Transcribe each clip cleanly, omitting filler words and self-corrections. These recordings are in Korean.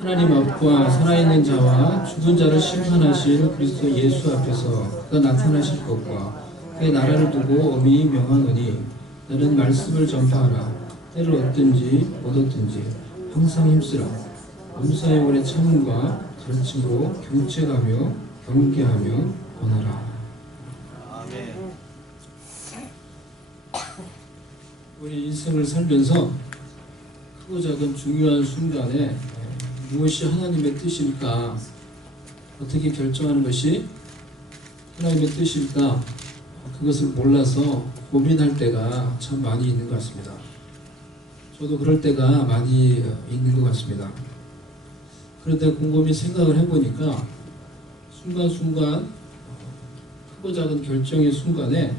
하나님 앞과 살아있는 자와 죽은 자를 심판하실 그리스도 예수 앞에서 그가 나타나실 것과 그의 나라를 두고 엄히 명하노니 너는 말씀을 전파하라. 때를 얻든지 못 얻든지 항상 힘쓰라. 범사의 참음과 가르침으로 경책하며 경계하며 권하라. 아멘. 우리 인생을 살면서 크고 작은 중요한 순간에 무엇이 하나님의 뜻일까? 어떻게 결정하는 것이 하나님의 뜻일까? 그것을 몰라서 고민할 때가 참 많이 있는 것 같습니다. 저도 그럴 때가 많이 있는 것 같습니다. 그런데 곰곰이 생각을 해보니까 순간순간 크고 작은 결정의 순간에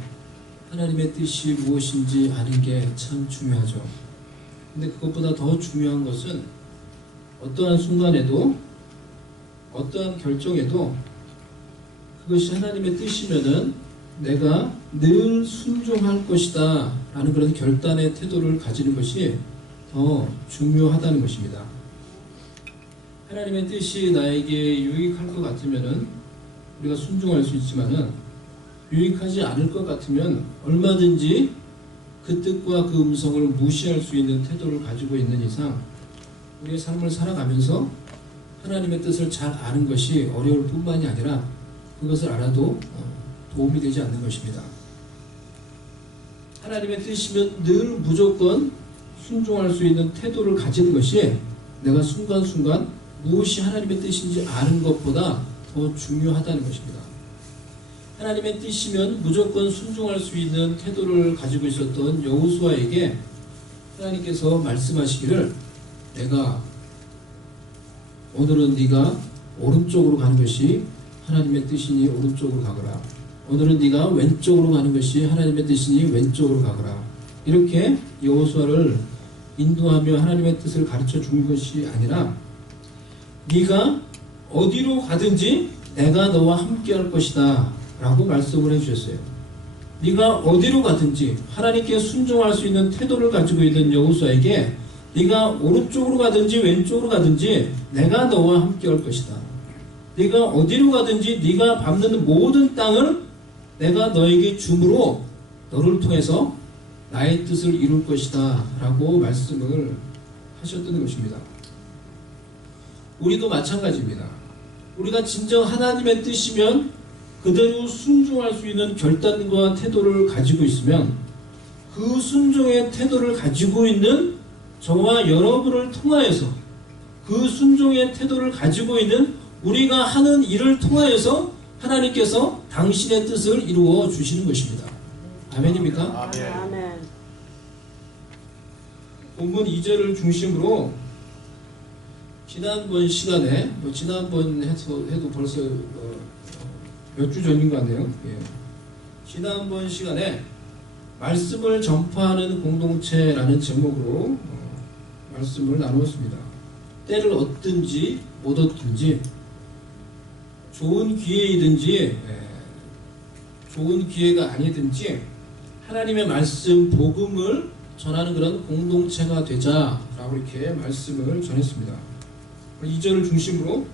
하나님의 뜻이 무엇인지 아는 게 참 중요하죠. 근데 그것보다 더 중요한 것은 어떠한 순간에도 어떠한 결정에도 그것이 하나님의 뜻이면은 내가 늘 순종할 것이다 라는 그런 결단의 태도를 가지는 것이 더 중요하다는 것입니다. 하나님의 뜻이 나에게 유익할 것 같으면은 우리가 순종할 수 있지만은 유익하지 않을 것 같으면 얼마든지 그 뜻과 그 음성을 무시할 수 있는 태도를 가지고 있는 이상 우리의 삶을 살아가면서 하나님의 뜻을 잘 아는 것이 어려울 뿐만이 아니라 그것을 알아도 도움이 되지 않는 것입니다. 하나님의 뜻이면 늘 무조건 순종할 수 있는 태도를 가지는 것이 내가 순간순간 무엇이 하나님의 뜻인지 아는 것보다 더 중요하다는 것입니다. 하나님의 뜻이면 무조건 순종할 수 있는 태도를 가지고 있었던 여호수아에게 하나님께서 말씀하시기를 내가 오늘은 네가 오른쪽으로 가는 것이 하나님의 뜻이니 오른쪽으로 가거라. 오늘은 네가 왼쪽으로 가는 것이 하나님의 뜻이니 왼쪽으로 가거라. 이렇게 여호수아를 인도하며 하나님의 뜻을 가르쳐 준 것이 아니라 네가 어디로 가든지 내가 너와 함께 할 것이다 라고 말씀을 해주셨어요. 네가 어디로 가든지 하나님께 순종할 수 있는 태도를 가지고 있는 여호수아에게 네가 오른쪽으로 가든지 왼쪽으로 가든지 내가 너와 함께 할 것이다. 네가 어디로 가든지 네가 밟는 모든 땅을 내가 너에게 주므로 너를 통해서 나의 뜻을 이룰 것이다 라고 말씀을 하셨던 것입니다. 우리도 마찬가지입니다. 우리가 진정 하나님의 뜻이면 그대로 순종할 수 있는 결단과 태도를 가지고 있으면 그 순종의 태도를 가지고 있는 저와 여러분을 통하여서 그 순종의 태도를 가지고 있는 우리가 하는 일을 통하여서 하나님께서 당신의 뜻을 이루어 주시는 것입니다. 아멘입니까? 아멘. 본문 2절을 중심으로 지난번 시간에 지난번 해도 벌써 몇 주 전인 것 같네요. 예. 지난번 시간에 말씀을 전파하는 공동체라는 제목으로 말씀을 나누었습니다. 때를 얻든지 못 얻든지 좋은 기회이든지 좋은 기회가 아니든지 하나님의 말씀 복음을 전하는 그런 공동체가 되자라고 이렇게 말씀을 전했습니다. 2절을 중심으로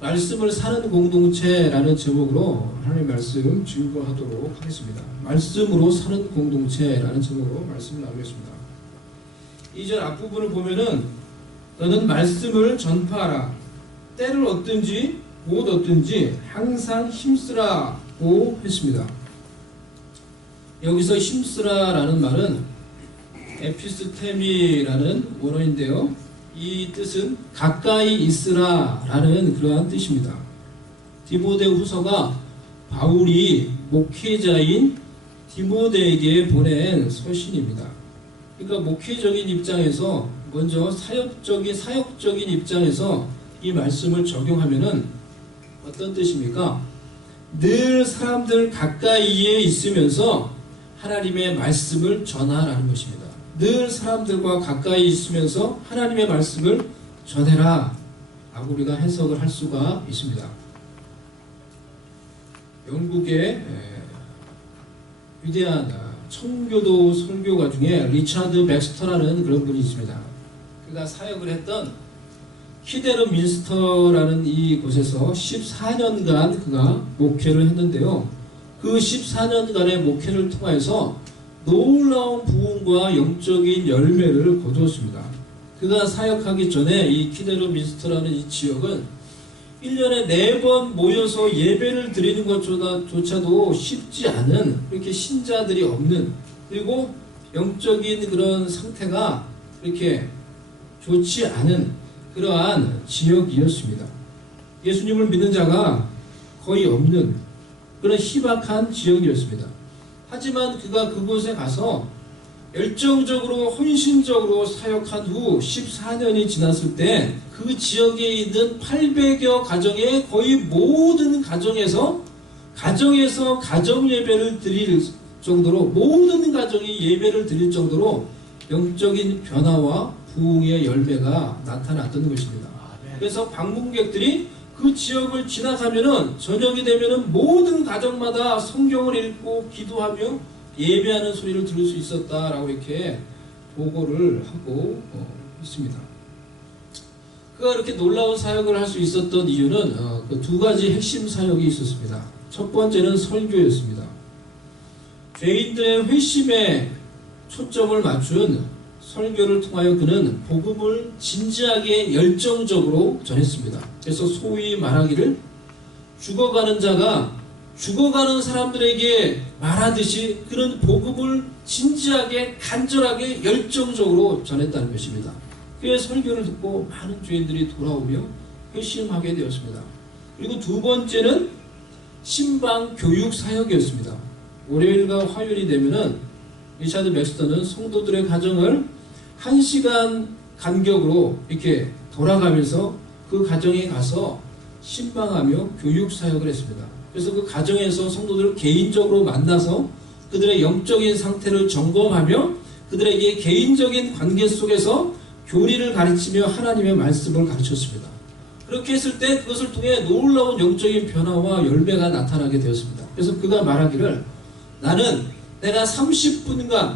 말씀을 사는 공동체라는 제목으로 하나님의 말씀 증거하도록 하겠습니다. 말씀으로 사는 공동체라는 제목으로 말씀을 나누겠습니다. 2절 앞부분을 보면은 너는 말씀을 전파하라. 때를 얻든지 못 얻든지 항상 힘쓰라고 했습니다. 여기서 힘쓰라라는 말은 에피스테미라는 원어인데요. 이 뜻은 가까이 있으라 라는 그러한 뜻입니다. 디모데 후서가 바울이 목회자인 디모데에게 보낸 서신입니다. 그러니까 목회적인 입장에서 먼저 사역적인 입장에서 이 말씀을 적용하면은 어떤 뜻입니까? 늘 사람들 가까이에 있으면서 하나님의 말씀을 전하라는 것입니다. 늘 사람들과 가까이 있으면서 하나님의 말씀을 전해라 라고 우리가 해석을 할 수가 있습니다. 영국의 위대한 청교도 설교가 중에 리차드 맥스터라는 그런 분이 있습니다. 그가 사역을 했던 키데르민스터라는 이곳에서 14년간 그가 목회를 했는데요. 그 14년간의 목회를 통해서 놀라운 부흥과 영적인 열매를 거두었습니다. 그가 사역하기 전에 이 키데르민스터라는 이 지역은 1년에 4번 모여서 예배를 드리는 것조차도 쉽지 않은, 그렇게 신자들이 없는, 그리고 영적인 그런 상태가 그렇게 좋지 않은 그러한 지역이었습니다. 예수님을 믿는 자가 거의 없는 그런 희박한 지역이었습니다. 하지만 그가 그곳에 가서 열정적으로 헌신적으로 사역한 후 14년이 지났을 때 그 지역에 있는 800여 가정의 거의 모든 가정에서 가정 예배를 드릴 정도로, 모든 가정이 예배를 드릴 정도로 영적인 변화와 부흥의 열매가 나타났던 것입니다. 그래서 방문객들이 그 지역을 지나가면은 저녁이 되면은 모든 가정마다 성경을 읽고 기도하며 예배하는 소리를 들을 수 있었다라고 이렇게 보고를 하고 있습니다. 그가 이렇게 놀라운 사역을 할 수 있었던 이유는 그 2가지 핵심 사역이 있었습니다. 첫 번째는 설교였습니다. 죄인들의 회심에 초점을 맞춘 설교를 통하여 그는 복음을 진지하게 열정적으로 전했습니다. 그래서 소위 말하기를 죽어가는 자가 죽어가는 사람들에게 말하듯이 그는 복음을 진지하게 간절하게 열정적으로 전했다는 것입니다. 그의 설교를 듣고 많은 죄인들이 돌아오며 회심하게 되었습니다. 그리고 2번째는 신방 교육 사역이었습니다. 월요일과 화요일이 되면은 리차드 맥스터는 성도들의 가정을 1시간 간격으로 이렇게 돌아가면서 그 가정에 가서 신방하며 교육 사역을 했습니다. 그래서 그 가정에서 성도들을 개인적으로 만나서 그들의 영적인 상태를 점검하며 그들에게 개인적인 관계 속에서 교리를 가르치며 하나님의 말씀을 가르쳤습니다. 그렇게 했을 때 그것을 통해 놀라운 영적인 변화와 열매가 나타나게 되었습니다. 그래서 그가 말하기를 나는 내가 30분간이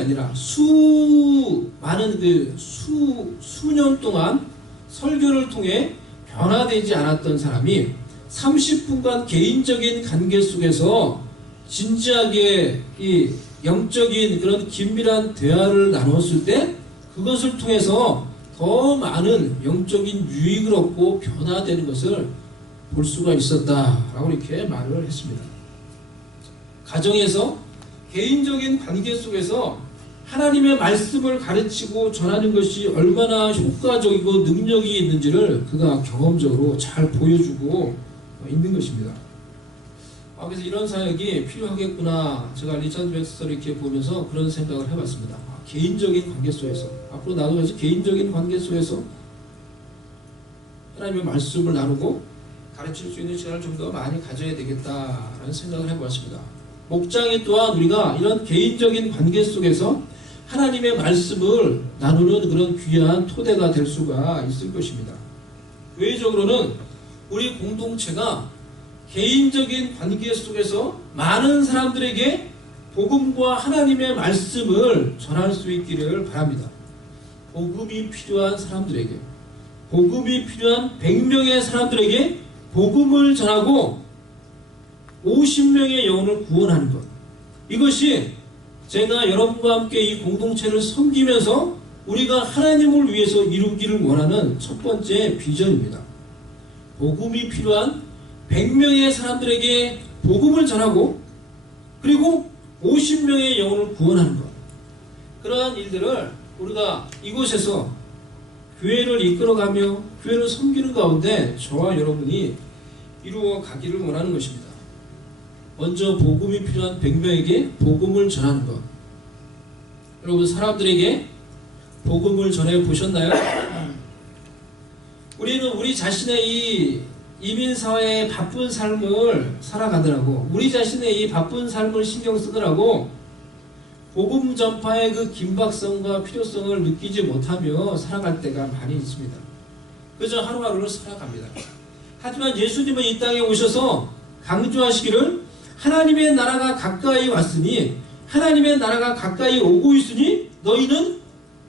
아니라 많은 수년 동안 설교를 통해 변화되지 않았던 사람이 30분간 개인적인 관계 속에서 진지하게 이 영적인 그런 긴밀한 대화를 나눴을 때 그것을 통해서 더 많은 영적인 유익을 얻고 변화되는 것을 볼 수가 있었다라고 이렇게 말을 했습니다. 가정에서 개인적인 관계 속에서 하나님의 말씀을 가르치고 전하는 것이 얼마나 효과적이고 능력이 있는지를 그가 경험적으로 잘 보여주고 있는 것입니다. 그래서 이런 사역이 필요하겠구나. 제가 리차드 맥스터를 이렇게 보면서 그런 생각을 해봤습니다. 개인적인 관계 속에서 앞으로 나도 그래서 개인적인 관계 속에서 하나님의 말씀을 나누고 가르칠 수 있는 시간을 좀 더 많이 가져야 되겠다라는 생각을 해보았습니다. 목장이 또한 우리가 이런 개인적인 관계 속에서 하나님의 말씀을 나누는 그런 귀한 토대가 될 수가 있을 것입니다. 교회적으로는 우리 공동체가 개인적인 관계 속에서 많은 사람들에게 복음과 하나님의 말씀을 전할 수 있기를 바랍니다. 복음이 필요한 사람들에게, 복음이 필요한 100명의 사람들에게 복음을 전하고 50명의 영혼을 구원하는 것. 이것이 제가 여러분과 함께 이 공동체를 섬기면서 우리가 하나님을 위해서 이루기를 원하는 첫 번째 비전입니다. 복음이 필요한 100명의 사람들에게 복음을 전하고 그리고 50명의 영혼을 구원하는 것. 그러한 일들을 우리가 이곳에서 교회를 이끌어가며 교회를 섬기는 가운데 저와 여러분이 이루어 가기를 원하는 것입니다. 먼저 복음이 필요한 100명에게 복음을 전하는 것. 여러분 사람들에게 복음을 전해 보셨나요? 우리는 우리 자신의 이 이민사회의 바쁜 삶을 살아가느라고, 우리 자신의 이 바쁜 삶을 신경 쓰느라고 복음 전파의 그 긴박성과 필요성을 느끼지 못하며 살아갈 때가 많이 있습니다. 그저 하루하루를 살아갑니다. 하지만 예수님은 이 땅에 오셔서 강조하시기를 하나님의 나라가 가까이 왔으니, 하나님의 나라가 가까이 오고 있으니 너희는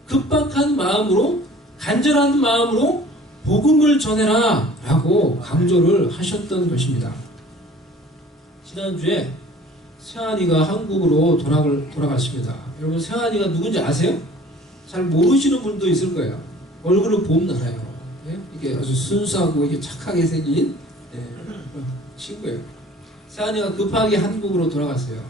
급박한 마음으로 간절한 마음으로 복음을 전해라 라고 강조를 하셨던 것입니다. 지난주에 세환이가 한국으로 돌아갔습니다. 여러분 세환이가 누군지 아세요? 잘 모르시는 분도 있을 거예요. 얼굴을 보면 알아요. 예? 이게 아주 순수하고 이게 착하게 생긴 친구예요. 세환이가 급하게 한국으로 돌아갔어요.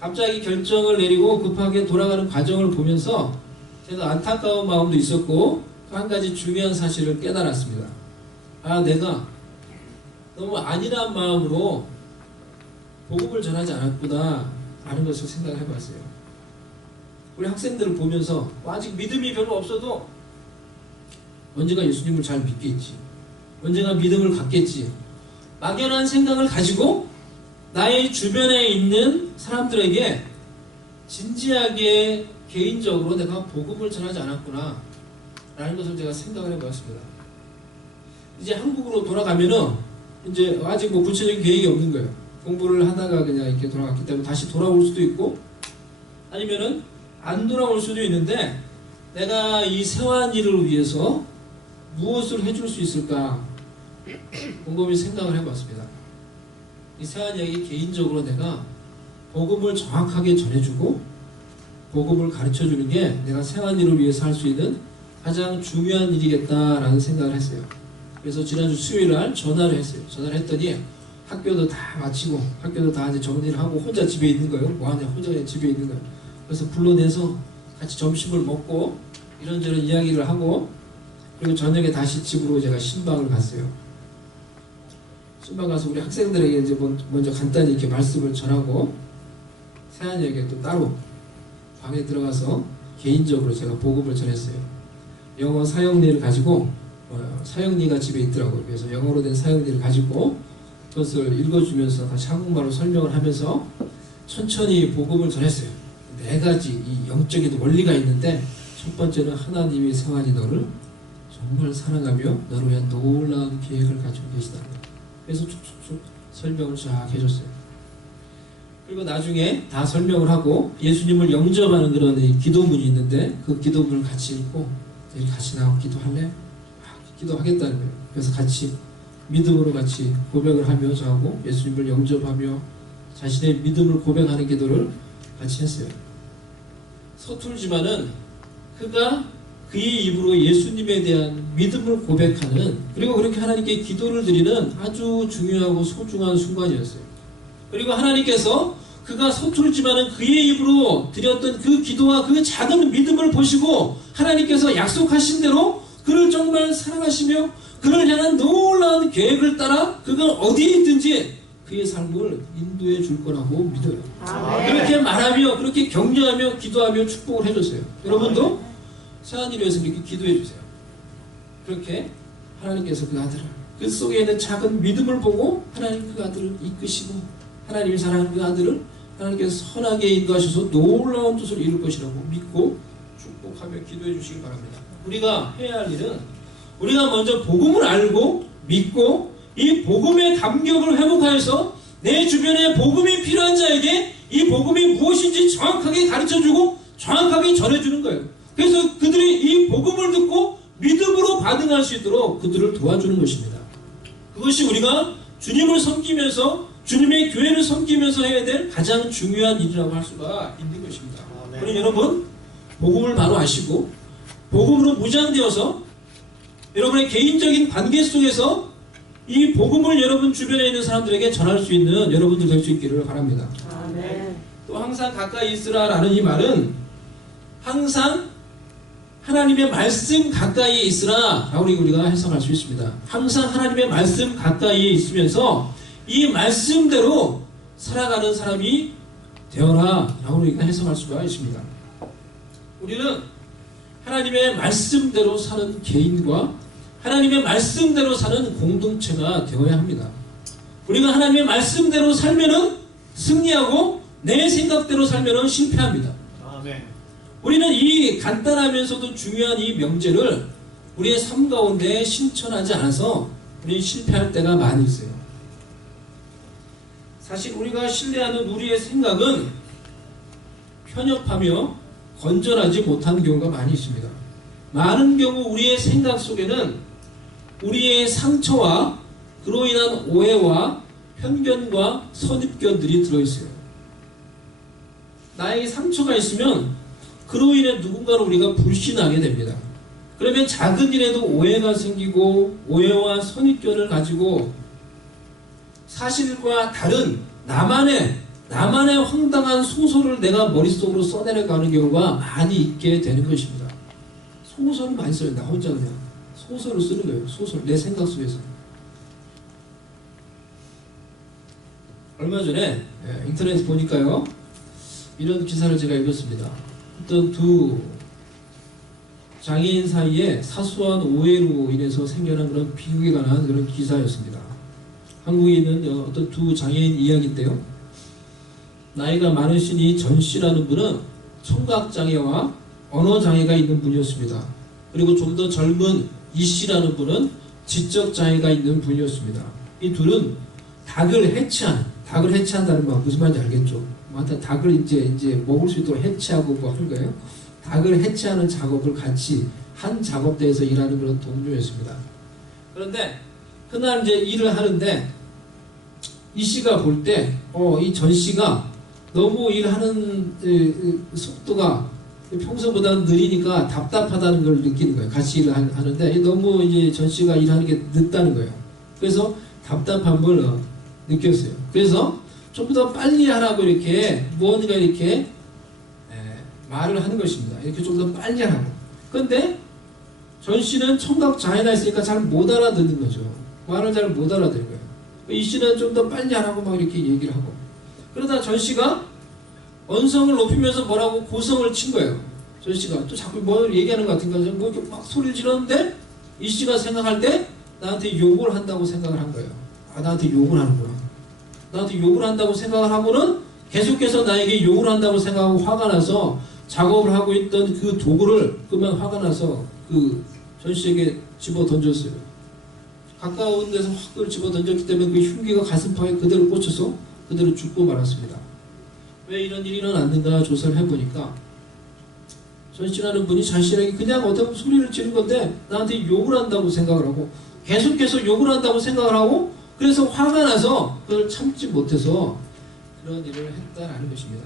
갑자기 결정을 내리고 급하게 돌아가는 과정을 보면서 제가 안타까운 마음도 있었고 또 한 가지 중요한 사실을 깨달았습니다. 아, 내가 너무 안일한 마음으로 복음을 전하지 않았구나 라는 것을 생각해 봤어요. 우리 학생들을 보면서 아직 믿음이 별로 없어도 언젠가 예수님을 잘 믿겠지, 언젠가 믿음을 갖겠지, 막연한 생각을 가지고 나의 주변에 있는 사람들에게 진지하게 개인적으로 내가 복음을 전하지 않았구나 라는 것을 제가 생각을 해보았습니다. 이제 한국으로 돌아가면은 이제 아직 뭐 구체적인 계획이 없는 거예요. 공부를 하다가 그냥 이렇게 돌아갔기 때문에 다시 돌아올 수도 있고 아니면은 안 돌아올 수도 있는데 내가 이 세환이를 위해서 무엇을 해줄 수 있을까 곰곰이 생각을 해봤습니다. 이 세환이에게 개인적으로 내가 복음을 정확하게 전해주고 복음을 가르쳐주는 게 내가 세환이를 위해서 할 수 있는 가장 중요한 일이겠다라는 생각을 했어요. 그래서 지난주 수요일날 전화를 했어요. 전화를 했더니 학교도 다 마치고 학교도 다 이제 정리를 하고 혼자 집에 있는 거예요. 뭐하냐, 혼자 그냥 집에 있는 거예요. 그래서 불러내서 같이 점심을 먹고 이런저런 이야기를 하고 그리고 저녁에 다시 집으로 제가 신방을 갔어요. 신방 가서 우리 학생들에게 이제 먼저 간단히 이렇게 말씀을 전하고 세한이에게 또 따로 방에 들어가서 개인적으로 제가 복음을 전했어요. 영어 사형리를 가지고 사형리가 집에 있더라고요. 그래서 영어로 된 사형리를 가지고 그것을 읽어주면서 다시 한국말로 설명을 하면서 천천히 복음을 전했어요. 4가지 이 영적인 원리가 있는데 첫 번째는 하나님이 세환이 너를 정말 사랑하며 너를 위한 놀라운 계획을 가지고 계시다는 거예요. 그래서 쭉쭉쭉 설명을 쫙 해줬어요. 그리고 나중에 다 설명을 하고 예수님을 영접하는 그런 기도문이 있는데 그 기도문을 같이 읽고 같이 나와 기도할래? 기도하겠다는 거예요. 그래서 같이 믿음으로 같이 고백을 하며 저하고 예수님을 영접하며 자신의 믿음을 고백하는 기도를 같이 했어요. 서툴지만은 그가 그의 입으로 예수님에 대한 믿음을 고백하는 그리고 그렇게 하나님께 기도를 드리는 아주 중요하고 소중한 순간이었어요. 그리고 하나님께서 그가 서툴지만은 그의 입으로 드렸던 그 기도와 그 작은 믿음을 보시고 하나님께서 약속하신 대로 그를 정말 사랑하시며 그를 향한 놀라운 계획을 따라 그가 어디에 있든지 그의 삶을 인도해 줄 거라고 믿어요. 그렇게 말하며 그렇게 격려하며 기도하며 축복을 해줬어요. 여러분도 세환이를 위해서 이렇게 기도해 주세요. 그렇게 하나님께서 그 아들을 그 속에 있는 작은 믿음을 보고 하나님 그 아들을 이끄시고 하나님이 사랑하는 그 아들을 하나님께서 선하게 인도하셔서 놀라운 뜻을 이룰 것이라고 믿고 축복하며 기도해 주시기 바랍니다. 우리가 해야 할 일은 우리가 먼저 복음을 알고 믿고 이 복음의 감격을 회복하여서 내 주변에 복음이 필요한 자에게 이 복음이 무엇인지 정확하게 가르쳐주고 정확하게 전해주는 거예요. 그래서 그들이 이 복음을 듣고 믿음으로 반응할 수 있도록 그들을 도와주는 것입니다. 그것이 우리가 주님을 섬기면서 주님의 교회를 섬기면서 해야 될 가장 중요한 일이라고 할 수가 있는 것입니다. 그러니 여러분 복음을 바로 아시고 복음으로 무장되어서 여러분의 개인적인 관계 속에서 이 복음을 여러분 주변에 있는 사람들에게 전할 수 있는 여러분들 될 수 있기를 바랍니다. 아멘. 또 항상 가까이 있으라라는 이 말은 항상 하나님의 말씀 가까이에 있으라 라고 우리가 해석할 수 있습니다. 항상 하나님의 말씀 가까이에 있으면서 이 말씀대로 살아가는 사람이 되어라 라고 우리가 해석할 수가 있습니다. 우리는 하나님의 말씀대로 사는 개인과 하나님의 말씀대로 사는 공동체가 되어야 합니다. 우리가 하나님의 말씀대로 살면은 승리하고 내 생각대로 살면은 실패합니다. 아멘. 우리는 이 간단하면서도 중요한 이 명제를 우리의 삶 가운데 실천하지 않아서 우리는 실패할 때가 많이 있어요. 사실 우리가 신뢰하는 우리의 생각은 편협하며 건전하지 못한 경우가 많이 있습니다. 많은 경우 우리의 생각 속에는 우리의 상처와 그로 인한 오해와 편견과 선입견들이 들어있어요. 나에게 상처가 있으면 그로 인해 누군가를 우리가 불신하게 됩니다. 그러면 작은 일에도 오해가 생기고 오해와 선입견을 가지고 사실과 다른 나만의 황당한 소설을 내가 머릿속으로 써내려가는 경우가 많이 있게 되는 것입니다. 소설을 많이 써요. 나 혼자 그냥 소설을 쓰는 거예요. 소설, 내 생각 속에서. 얼마 전에 인터넷에 보니까요, 이런 기사를 제가 읽었습니다. 어떤 두 장애인 사이에 사소한 오해로 인해서 생겨난 그런 비극에 관한 그런 기사였습니다. 한국에 있는 어떤 두 장애인 이야기인데요. 나이가 많으신 이 전 씨라는 분은 청각장애와 언어장애가 있는 분이었습니다. 그리고 좀 더 젊은 이 씨라는 분은 지적장애가 있는 분이었습니다. 이 둘은 닭을 해체한다는 말 무슨 말인지 알겠죠? 하여튼 닭을 이제 먹을 수 있도록 해체하고 뭐 하는 거예요. 닭을 해체하는 작업을 같이 한 작업대에서 일하는 그런 동료였습니다. 그런데 그날 이제 일을 하는데 이 씨가 볼 때 이 전 씨가 너무 일하는 속도가 평소보다 느리니까 답답하다는 걸 느끼는 거예요. 같이 일을 하는데 너무 이제 전 씨가 일하는 게 늦다는 거예요. 그래서 답답함을 느꼈어요. 그래서 좀 더 빨리 하라고 이렇게 무언가 이렇게 말을 하는 것입니다. 이렇게 좀 더 빨리 하라고. 근데 전 씨는 청각 장애가 있으니까 잘 못 알아듣는 거죠. 말을 잘 못 알아듣는 거예요. 이 씨는 좀 더 빨리 하라고 막 이렇게 얘기를 하고. 그러다 전 씨가 언성을 높이면서 뭐라고 고성을 친 거예요. 전 씨가 또 자꾸 뭘 얘기하는 것 같은 거죠. 뭐 이렇게 막 소리를 지르는데 이 씨가 생각할 때 나한테 욕을 한다고 생각을 한 거예요. 아, 나한테 욕을 하는구나. 나한테 욕을 한다고 생각을 하고는 계속해서 나에게 욕을 한다고 생각하고 화가 나서 작업을 하고 있던 그 도구를 그만 화가 나서 그 전 씨에게 집어 던졌어요. 가까운 데서 확 집어 던졌기 때문에 그 흉기가 가슴팍에 그대로 꽂혀서 그대로 죽고 말았습니다. 왜 이런 일이 일어났는가 조사를 해보니까 전 씨라는 분이 자신에게 그냥 어떤 소리를 지른 건데 나한테 욕을 한다고 생각을 하고 계속해서 욕을 한다고 생각을 하고 그래서 화가 나서 그걸 참지 못해서 그런 일을 했다라는 것입니다.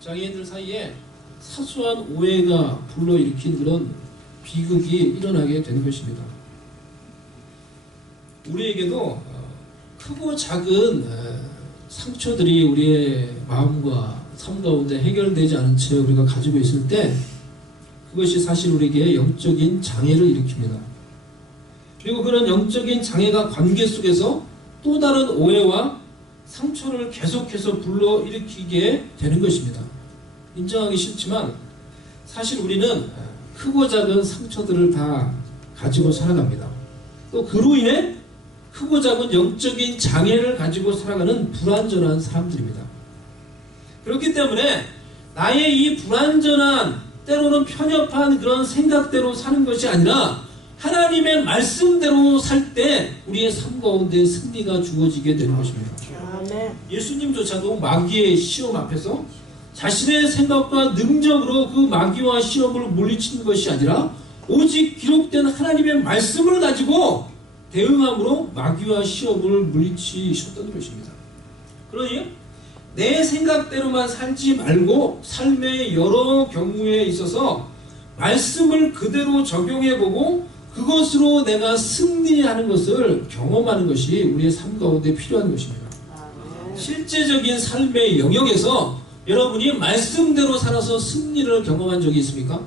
장애인들 사이에 사소한 오해가 불러일으킨 그런 비극이 일어나게 되는 것입니다. 우리에게도 크고 작은 상처들이 우리의 마음과 삶 가운데 해결되지 않은 채 우리가 가지고 있을 때 그것이 사실 우리에게 영적인 장애를 일으킵니다. 그리고 그런 영적인 장애가 관계 속에서 또 다른 오해와 상처를 계속해서 불러일으키게 되는 것입니다. 인정하기 싫지만 사실 우리는 크고 작은 상처들을 다 가지고 살아갑니다. 또 그로 인해 크고 작은 영적인 장애를 가지고 살아가는 불완전한 사람들입니다. 그렇기 때문에 나의 이 불완전한 때로는 편협한 그런 생각대로 사는 것이 아니라 하나님의 말씀대로 살 때 우리의 삶 가운데 승리가 주어지게 되는 것입니다. 예수님조차도 마귀의 시험 앞에서 자신의 생각과 능력으로 그 마귀와 시험을 물리치는 것이 아니라 오직 기록된 하나님의 말씀을 가지고 대응함으로 마귀와 시험을 물리치셨던 것입니다. 그러니 내 생각대로만 살지 말고 삶의 여러 경우에 있어서 말씀을 그대로 적용해보고 그것으로 내가 승리하는 것을 경험하는 것이 우리의 삶 가운데 필요한 것입니다. 실제적인 삶의 영역에서 여러분이 말씀대로 살아서 승리를 경험한 적이 있습니까?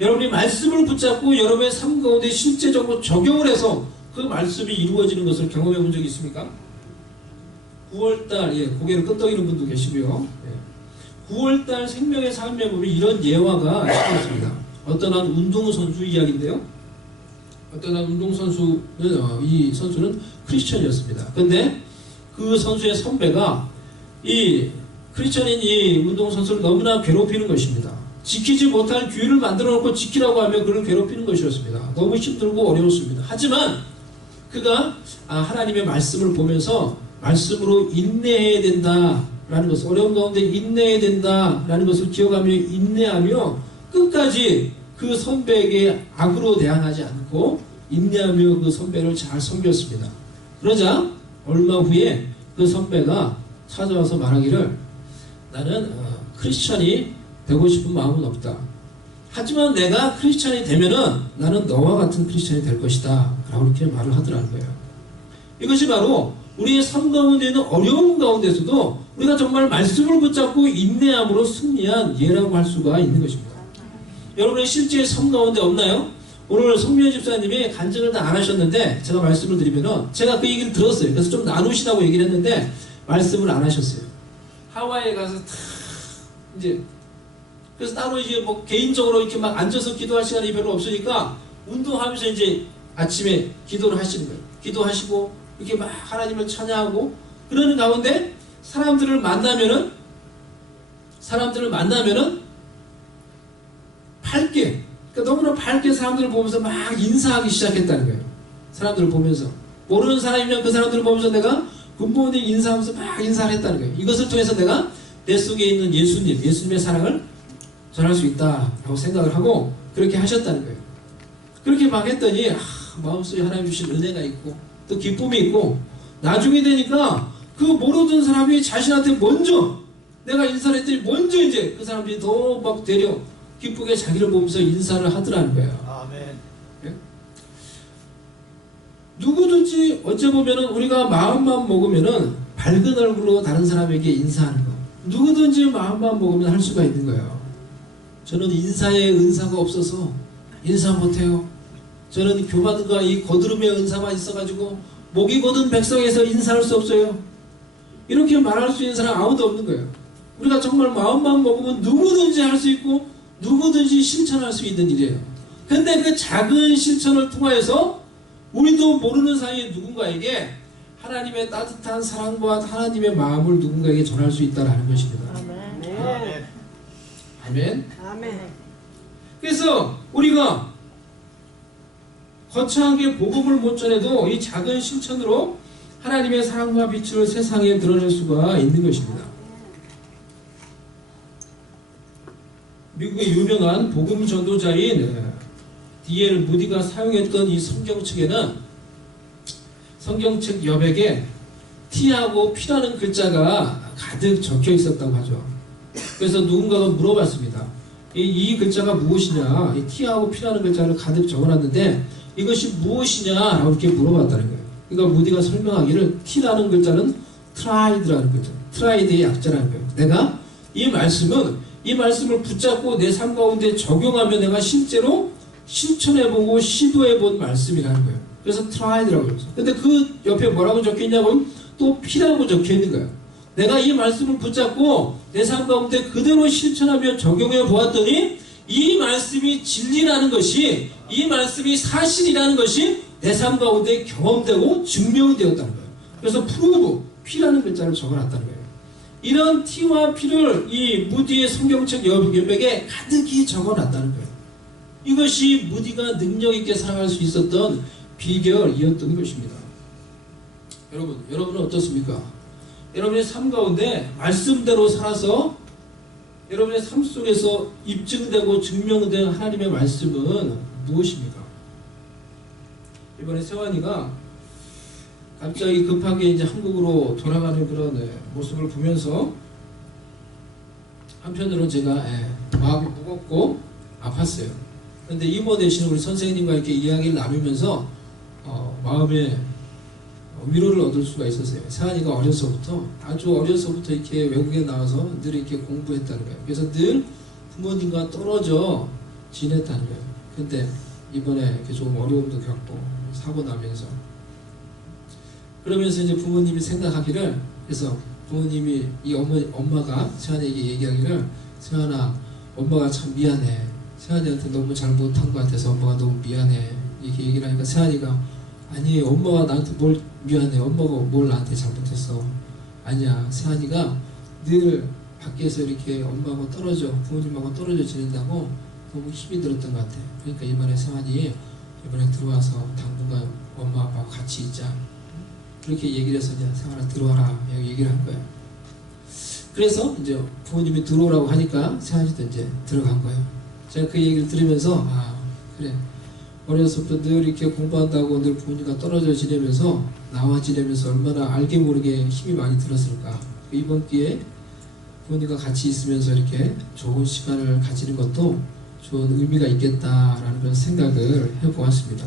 여러분이 말씀을 붙잡고 여러분의 삶 가운데 실제적으로 적용을 해서 그 말씀이 이루어지는 것을 경험해 본 적이 있습니까? 9월달, 고개를 끄덕이는 분도 계시고요. 9월달 생명의 삶에 보면 이런 예화가 있습니다. 어떤 한 운동선수 이야기인데요. 어떤 한 운동선수는, 이 선수는 크리스천이었습니다. 근데 그 선수의 선배가 이 크리스천인 이 운동선수를 너무나 괴롭히는 것입니다. 지키지 못할 규율을 만들어 놓고 지키라고 하면 그를 괴롭히는 것이었습니다. 너무 힘들고 어려웠습니다. 하지만 그가 하나님의 말씀을 보면서 말씀으로 인내해야 된다라는 것을, 어려운 가운데 인내해야 된다라는 것을 기억하며 인내하며 끝까지 그 선배에게 악으로 대항하지 않고 인내하며 그 선배를 잘 섬겼습니다. 그러자 얼마 후에 그 선배가 찾아와서 말하기를 나는 크리스찬이 되고 싶은 마음은 없다. 하지만 내가 크리스찬이 되면은 나는 너와 같은 크리스찬이 될 것이다. 라고 이렇게 말을 하더라는 거예요. 이것이 바로 우리의 삶 가운데 있는 어려운 가운데서도 우리가 정말 말씀을 붙잡고 인내함으로 승리한 예라고 할 수가 있는 것입니다. 여러분의 실제 삶 가운데 없나요? 오늘 송미연 집사님이 간증을 다 안 하셨는데 제가 말씀을 드리면은 제가 그 얘기를 들었어요. 그래서 좀 나누시라고 얘기를 했는데 말씀을 안 하셨어요. 하와이에 가서 다 이제 그래서 따로 이제 뭐 개인적으로 이렇게 막 앉아서 기도할 시간이 별로 없으니까 운동하면서 이제 아침에 기도를 하시는 거예요. 기도하시고 이렇게 막 하나님을 찬양하고 그러는 가운데 사람들을 만나면은 밝게, 그러니까 너무나 밝게 사람들을 보면서 막 인사하기 시작했다는 거예요. 사람들을 보면서 모르는 사람이면 그 사람들을 보면서 내가 굿모닝 인사하면서 막 인사를 했다는 거예요. 이것을 통해서 내가 내 속에 있는 예수님의 사랑을 전할 수 있다라고 생각을 하고 그렇게 하셨다는 거예요. 그렇게 막 했더니 마음속에 하나님 주신 은혜가 있고 또 기쁨이 있고 나중에 되니까 그 모르던 사람이 자신한테 먼저 내가 인사를 했더니 먼저 이제 그 사람들이 더 막 되려 기쁘게 자기를 보면서 인사를 하더라는 거예요. 아멘. 예? 누구든지 어째 보면은 우리가 마음만 먹으면은 밝은 얼굴로 다른 사람에게 인사하는 거. 누구든지 마음만 먹으면 할 수가 있는 거예요. 저는 인사에 은사가 없어서 인사 못해요. 저는 교만과 이 거드름의 은사만 있어가지고 목이 곧은 백성에서 인사할 수 없어요. 이렇게 말할 수 있는 사람 아무도 없는 거예요. 우리가 정말 마음만 먹으면 누구든지 할 수 있고 누구든지 실천할 수 있는 일이에요. 근데 그 작은 실천을 통하여서 우리도 모르는 사이에 누군가에게 하나님의 따뜻한 사랑과 하나님의 마음을 누군가에게 전할 수 있다는 것입니다. 아멘. 아멘. 아멘. 그래서 우리가 거창하게 복음을 못 전해도 이 작은 실천으로 하나님의 사랑과 빛을 세상에 드러낼 수가 있는 것입니다. 미국의 유명한 복음 전도자인 D.L. 무디가 사용했던 이 성경책에는 성경책 여백에 T하고 P라는 글자가 가득 적혀 있었다고 하죠. 그래서 누군가가 물어봤습니다. 이 글자가 무엇이냐? 이 T하고 P라는 글자를 가득 적어놨는데 이것이 무엇이냐라고 이렇게 물어봤다는 거예요. 그러니까 무디가 설명하기를 T라는 글자는 트라이드라는 거죠. 트라이드의 약자라는 거예요. 내가 이 말씀을 붙잡고 내 삶 가운데 적용하면 내가 실제로 실천해보고 시도해본 말씀이라는 거예요. 그래서 트라이드라고 그랬어요. 근데 그 옆에 뭐라고 적혀있냐면 또 P라고 적혀있는 거예요. 내가 이 말씀을 붙잡고 내 삶 가운데 그대로 실천하며 적용해 보았더니 이 말씀이 진리라는 것이, 이 말씀이 사실이라는 것이 내 삶 가운데 경험되고 증명이 되었다는 거예요. 그래서 프루브, P라는 글자를 적어놨다는 거예요. 이런 T와 P를 이 무디의 성경책 여백에 가득히 적어놨다는 거예요. 이것이 무디가 능력있게 살아갈 수 있었던 비결이었던 것입니다. 여러분은 어떻습니까? 여러분의 삶 가운데 말씀대로 살아서 여러분의 삶 속에서 입증되고 증명된 하나님의 말씀은 무엇입니까? 이번에 세환이가 갑자기 급하게 이제 한국으로 돌아가는 그런 모습을 보면서 한편으로는 제가 마음이 무겁고 아팠어요. 그런데 이모 대신 우리 선생님과 이렇게 이야기를 나누면서 마음에 위로를 얻을 수가 있었어요. 세환이가 아주 어려서부터 이렇게 외국에 나와서 늘 이렇게 공부했다는 거예요. 그래서 늘 부모님과 떨어져 지냈다는 거예요. 근데 이번에 이렇게 조금 어려움도 겪고 사고 나면서 그러면서 이제 부모님이 생각하기를, 그래서 부모님이 이 엄마가 세환이에게 얘기하기를, 세환아, 엄마가 참 미안해. 세환이한테 너무 잘못한 것 같아서 엄마가 너무 미안해. 이렇게 얘기를 하니까 세환이가, 아니, 엄마가 나한테 뭘 미안해. 엄마가 뭘 나한테 잘못했어. 아니야. 세환이가 늘 밖에서 이렇게 엄마하고 부모님하고 떨어져 지낸다고 너무 힘이 들었던 것 같아. 그러니까 이번에 세환이 이번에 들어와서 당분간 엄마 아빠하고 같이 있자. 그렇게 얘기를 해서 이제 세환아 들어와라 얘기를 한 거예요. 그래서 이제 부모님이 들어오라고 하니까 세환이도 이제 들어간 거예요. 제가 그 얘기를 들으면서 그래, 어려서부터 늘 이렇게 공부한다고 늘 부모님과 떨어져 지내면서 나와 지내면서 얼마나 알게 모르게 힘이 많이 들었을까. 이번 기회에 부모님과 같이 있으면서 이렇게 좋은 시간을 가지는 것도 좋은 의미가 있겠다라는 그런 생각을 해보았습니다.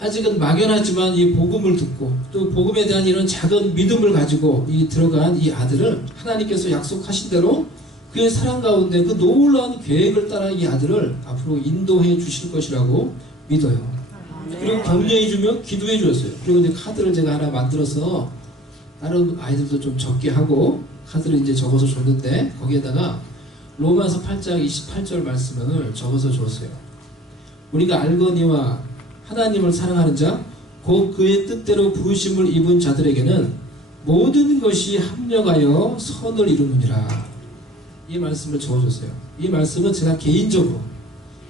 아직은 막연하지만 이 복음을 듣고 또 복음에 대한 이런 작은 믿음을 가지고 이 들어간 이 아들을 하나님께서 약속하신 대로 그의 사랑 가운데 그 놀라운 계획을 따라 이 아들을 앞으로 인도해 주실 것이라고 믿어요. 그리고 격려해 주며 기도해 주었어요. 그리고 이제 카드를 제가 하나 만들어서 다른 아이들도 좀 적게 하고 카드를 이제 적어서 줬는데 거기에다가 로마서 8장 28절 말씀을 적어서 줬어요. 우리가 알거니와 하나님을 사랑하는 자, 곧 그의 뜻대로 부르심을 입은 자들에게는 모든 것이 합력하여 선을 이루느니라. 이 말씀을 적어줬어요. 이 말씀은 제가 개인적으로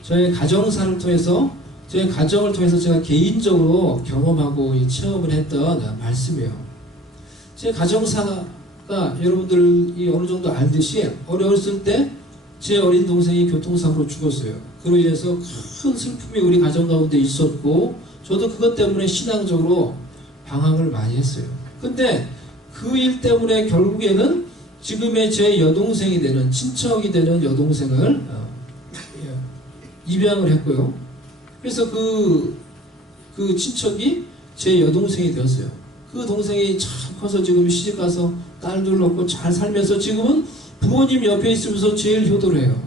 저의 가정사를 통해서 저의 가정을 통해서 제가 개인적으로 경험하고 체험을 했던 말씀이에요. 제 가정사가 여러분들이 어느 정도 알듯이 어렸을 때 제 어린 동생이 교통사고로 죽었어요. 그로 인해서 큰 슬픔이 우리 가정 가운데 있었고 저도 그것 때문에 신앙적으로 방황을 많이 했어요. 근데 그 일 때문에 결국에는 지금의 제 여동생이 되는 친척이 되는 여동생을 입양을 했고요. 그래서 그 친척이 제 여동생이 되었어요. 그 동생이 참 커서 지금 시집가서 딸들 낳고 잘 살면서 지금은 부모님 옆에 있으면서 제일 효도를 해요.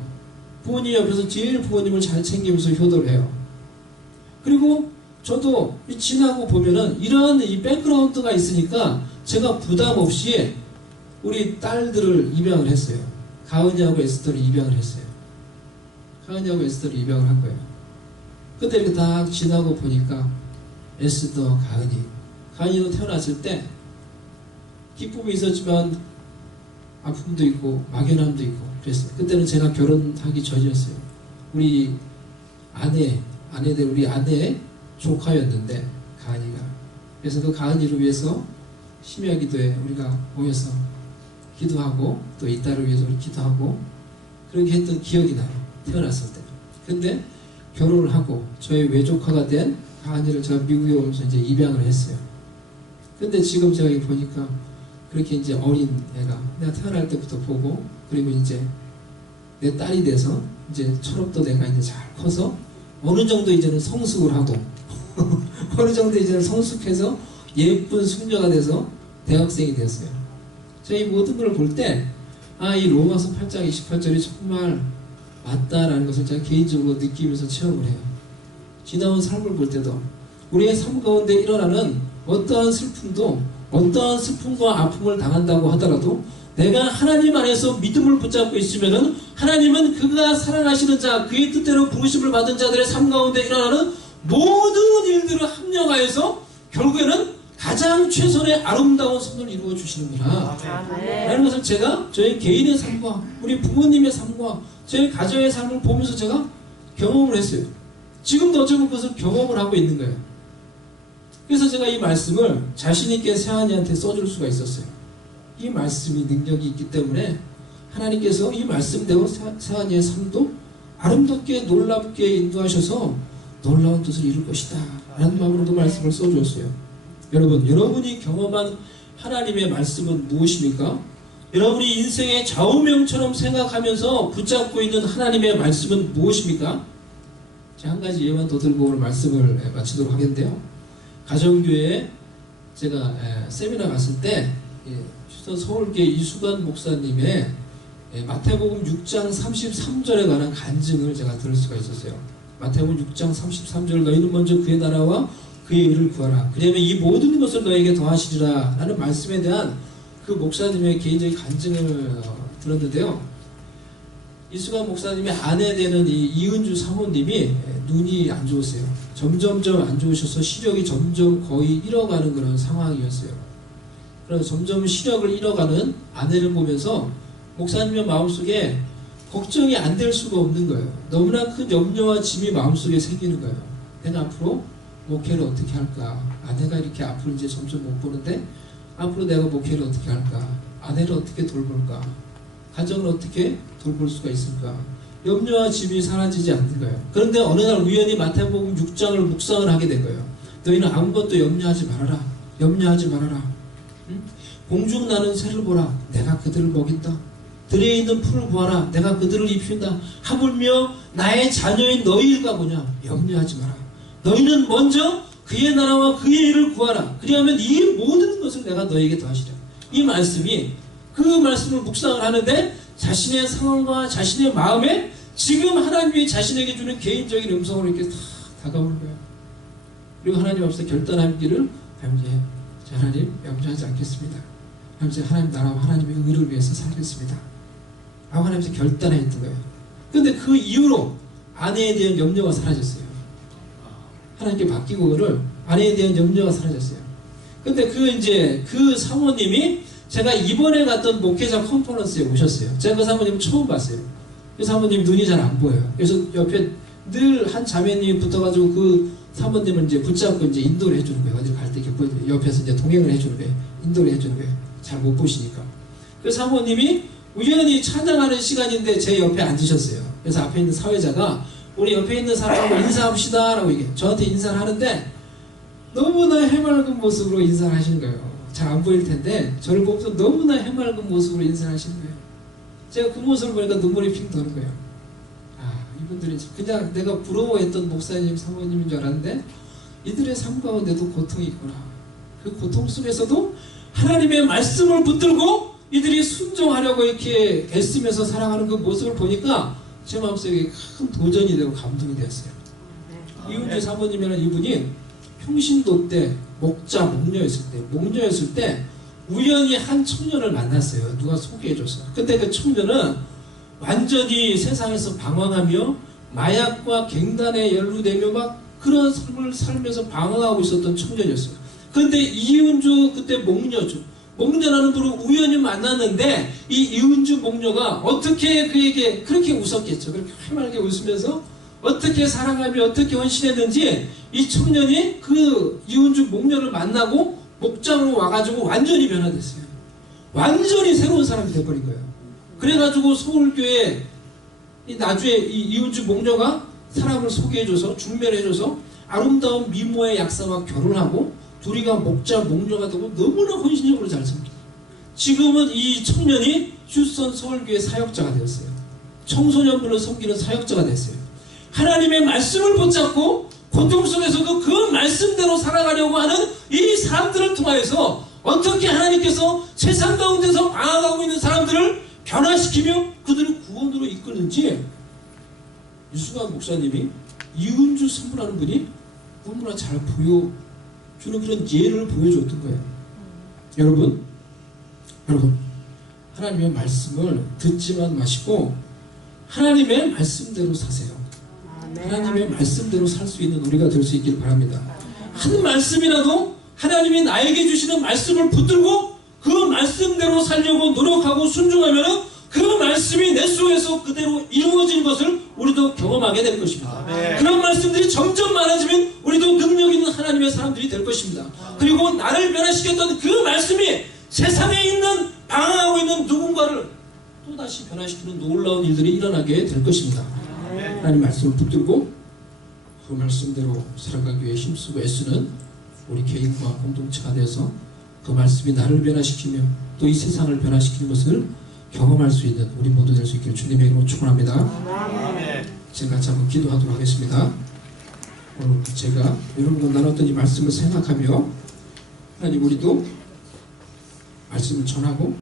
부모님 옆에서 제일 부모님을 잘 챙기면서 효도를 해요. 그리고 저도 지나고 보면은 이런 이 백그라운드가 있으니까 제가 부담 없이 우리 딸들을 입양을 했어요. 가은이하고 에스더를 입양을 했어요. 가은이하고 에스더를 입양을 한 거예요. 근데 이렇게 딱 지나고 보니까 에스더, 가은이도 태어났을 때 기쁨이 있었지만 아픔도 있고 막연함도 있고 그랬어요. 그때는 제가 결혼하기 전이었어요. 우리 우리 아내의 조카였는데 가은이가. 그래서 그 가은이를 위해서 심야 기도에 우리가 모여서 기도하고 또 이 딸을 위해서 기도하고 그렇게 했던 기억이 나요. 태어났을 때. 근데 결혼을 하고 저의 외조카가 된 가은이를 제가 미국에 오면서 이제 입양을 했어요. 근데 지금 제가 보니까 그렇게 이제 어린 애가 내가 태어날 때부터 보고 그리고 이제 내 딸이 돼서 이제 철없던 애가 이제 잘 커서 어느 정도 이제는 성숙을 하고 어느 정도 이제는 성숙해서 예쁜 숙녀가 돼서 대학생이 됐어요. 제가 이 모든 걸 볼 때 이 로마서 8장 28절이 정말 맞다라는 것을 제가 개인적으로 느끼면서 체험을 해요. 지나온 삶을 볼 때도 우리의 삶 가운데 일어나는 어떠한 슬픔도 어떠한 슬픔과 아픔을 당한다고 하더라도 내가 하나님 안에서 믿음을 붙잡고 있으면은 하나님은 그가 사랑하시는 자, 그의 뜻대로 부르심을 받은 자들의 삶 가운데 일어나는 모든 일들을 합력하여서 결국에는 가장 최선의 아름다운 선을 이루어 주시는구나 라는 것을 제가 저희 개인의 삶과 우리 부모님의 삶과 저희 가정의 삶을 보면서 제가 경험을 했어요. 지금도 어쩌면 그것을 경험을 하고 있는 거예요. 그래서 제가 이 말씀을 자신있게 세한이한테 써줄 수가 있었어요. 이 말씀이 능력이 있기 때문에 하나님께서 이 말씀대로 세한이의 삶도 아름답게 놀랍게 인도하셔서 놀라운 뜻을 이룰 것이다 라는 마음으로도 말씀을 써주었어요. 여러분, 여러분이 경험한 하나님의 말씀은 무엇입니까? 여러분이 인생의 좌우명처럼 생각하면서 붙잡고 있는 하나님의 말씀은 무엇입니까? 제가 한 가지 예만 더 들고 오늘 말씀을 마치도록 하겠는데요. 가정교회에 제가 세미나 갔을 때 서울계 이수관 목사님의 마태복음 6장 33절에 관한 간증을 제가 들을 수가 있었어요. 마태복음 6장 33절 너희는 먼저 그의 나라와 그의 의를 구하라. 그러면 이 모든 것을 너에게 더하시리라 라는 말씀에 대한 그 목사님의 개인적인 간증을 들었는데요. 이수관 목사님의 아내 되는 이 이은주 사모님이 눈이 안 좋으세요. 점점점 안 좋으셔서 시력이 점점 거의 잃어가는 그런 상황이었어요. 그래서 점점 시력을 잃어가는 아내를 보면서 목사님의 마음속에 걱정이 안 될 수가 없는 거예요. 너무나 큰 염려와 짐이 마음속에 생기는 거예요. 내가 앞으로 목회를 어떻게 할까? 아내가 이렇게 앞으로 이제 점점 못 보는데 앞으로 내가 목회를 어떻게 할까? 아내를 어떻게 돌볼까? 가정을 어떻게 돌볼 수가 있을까? 염려와 짐이 사라지지 않는 거예요. 그런데 어느 날 우연히 마태복음 6장을 묵상을 하게 된 거예요. 너희는 아무것도 염려하지 말아라. 염려하지 말아라. 응? 공중 나는 새를 보라. 내가 그들을 먹인다. 들에 있는 풀을 보아라. 내가 그들을 입힌다. 하물며 나의 자녀인 너희일까 보냐. 염려하지 마라. 너희는 먼저 그의 나라와 그의 일을 구하라. 그리하면 이 모든 것을 내가 너희에게 더하시라. 이 말씀이 그 말씀을 묵상을 하는데 자신의 상황과 자신의 마음에 지금 하나님이 자신에게 주는 개인적인 음성으로 이렇게 다 다가오는 거예요. 그리고 하나님 앞에서 결단하기를 하나님 염려하지 않겠습니다. 하나님 나라와 하나님의 의를 위해서 살겠습니다. 하고 하나님께서 결단했던 거예요. 그런데 그 이후로 아내에 대한 염려가 사라졌어요. 하나님께 바뀌고 그를 아내에 대한 염려가 사라졌어요. 근데 그 사모님이 제가 이번에 갔던 목회자 컨퍼런스에 오셨어요. 제가 그 사모님 처음 봤어요. 그 사모님 눈이 잘 안 보여요. 그래서 옆에 늘 한 자매님이 붙어가지고 그 사모님을 이제 붙잡고 이제 인도를 해주는 거예요. 어디 갈 때 이렇게 옆에서 이제 동행을 해주는 거예요. 인도를 해주는 거예요. 잘 못 보시니까. 그 사모님이 우연히 찬양하는 시간인데 제 옆에 앉으셨어요. 그래서 앞에 있는 사회자가 우리 옆에 있는 사람하고 인사합시다 라고 저한테 인사를 하는데 너무나 해맑은 모습으로 인사를 하시는 거예요. 잘 안 보일 텐데 저를 보면서 너무나 해맑은 모습으로 인사를 하시는 거예요. 제가 그 모습을 보니까 눈물이 핑 도는 거예요. 이분들이 그냥 내가 부러워했던 목사님, 사모님인 줄 알았는데 이들의 삶 가운데도 고통이 있구나. 그 고통 속에서도 하나님의 말씀을 붙들고 이들이 순종하려고 이렇게 애쓰면서 살아가는 그 모습을 보니까 제 마음속에 큰 도전이 되고 감동이 되었어요. 이은주 사모님이라는 이분이 평신도 때 목녀였을 때 우연히 한 청년을 만났어요. 누가 소개해줘서. 근데 그 청년은 완전히 세상에서 방황하며 마약과 갱단에 연루되며 막 그런 삶을 살면서 방황하고 있었던 청년이었어요. 근데 이은주 그때 목녀라는 분을 우연히 만났는데 이 이은주 목녀가 어떻게 그에게 그렇게 웃었겠죠. 그렇게 해맑게 웃으면서 어떻게 사랑하며 어떻게 헌신했는지 이 청년이 그 이은주 목녀를 만나고 목장으로 와가지고 완전히 변화됐어요. 완전히 새로운 사람이 돼버린 거예요. 그래가지고 서울교회 나중에 이은주 목녀가 사람을 소개해줘서 중매해줘서 아름다운 미모의 약사와 결혼하고 둘이가 목녀가 되고 너무나 헌신적으로 잘 섬겨요. 지금은 이 청년이 휴스턴 서울교회 사역자가 되었어요. 청소년부를 섬기는 사역자가 됐어요. 하나님의 말씀을 붙잡고 고통 속에서도 그 말씀대로 살아가려고 하는 이 사람들을 통하여서 어떻게 하나님께서 세상 가운데서 방황하고 있는 사람들을 변화시키며 그들을 구원으로 이끄는지 유승환 목사님이 이은주 선부라는 분이 너무나 잘 보여주는 그런 예를 보여줬던 거예요. 여러분 하나님의 말씀을 듣지만 마시고 하나님의 말씀대로 사세요. 하나님의 말씀대로 살 수 있는 우리가 될 수 있길 바랍니다. 한 말씀이라도 하나님이 나에게 주시는 말씀을 붙들고 그 말씀대로 살려고 노력하고 순종하면 그 말씀이 내 속에서 그대로 이루어진 것을 우리도 경험하게 될 것입니다. 그런 말씀들이 점점 많아지면 우리도 능력 있는 하나님의 사람들이 될 것입니다. 그리고 나를 변화시켰던 그 말씀이 세상에 있는 방황하고 있는 누군가를 또다시 변화시키는 놀라운 일들이 일어나게 될 것입니다. 하나님 말씀을 붙들고 그 말씀대로 살아가기 위해 힘쓰고 애쓰는 우리 개인과 공동체가 되어서 그 말씀이 나를 변화시키며 또 이 세상을 변화시키는 것을 경험할 수 있는 우리 모두 될 수 있기를 주님의 이름으로 축원합니다. 제가 같이 한번 기도하도록 하겠습니다. 오늘 제가 여러분과 나눴던 이 말씀을 생각하며 하나님 우리도 말씀을 전하고